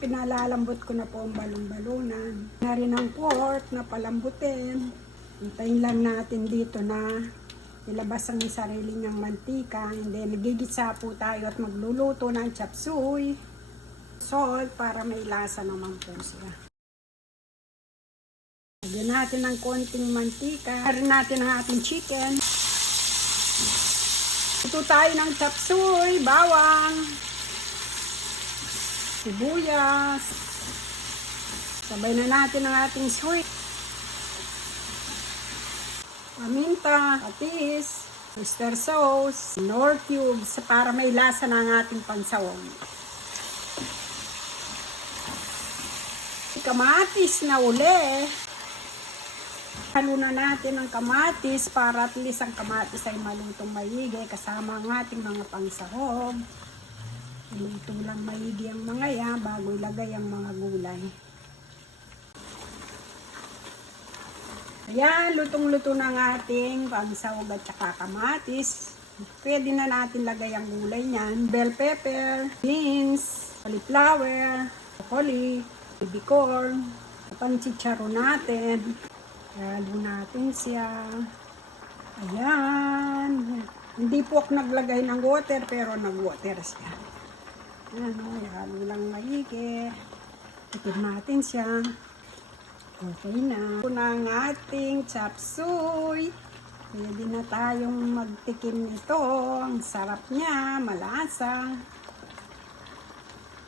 pinalalambot ko na po ang balon-balunan. Na rin ang pork na palambutin. Hintayin lang natin dito na ilabas ang sarili niyang mantika. And then, nagigisa po tayo at magluluto ng chop suey. Salt para may lasa naman po siya. Lagyan natin ng konting mantika. Lagyan natin ang ating chicken. Ito tayo ng chop suey, bawang, sibuyas. Sabay na natin ang ating sweet. Paminta, patis, oyster sauce, nor cubes para may lasa ng ating pansawong. Kamatis na uli. Halo na natin ang kamatis para at least ang kamatis ay malutong maigi kasama ang ating mga pansahog. Luto lang maigi ang mga yan bago ilagay ang mga gulay. Ayan, lutong-luto ng ating pansahog at saka kamatis. Pwede na natin lagay ang gulay niyan. Bell pepper, beans, cauliflower, broccoli, baby corn, at ang chicharon natin. Halo natin siya. Ayan. Hindi po ako naglagay ng water pero nag-water siya. Ayan, halo lang maigi. Ito natin siya. Okay na. Ito na ang ating chop suey. Pwede na tayong magtikim nito. Ang sarap niya, malasa.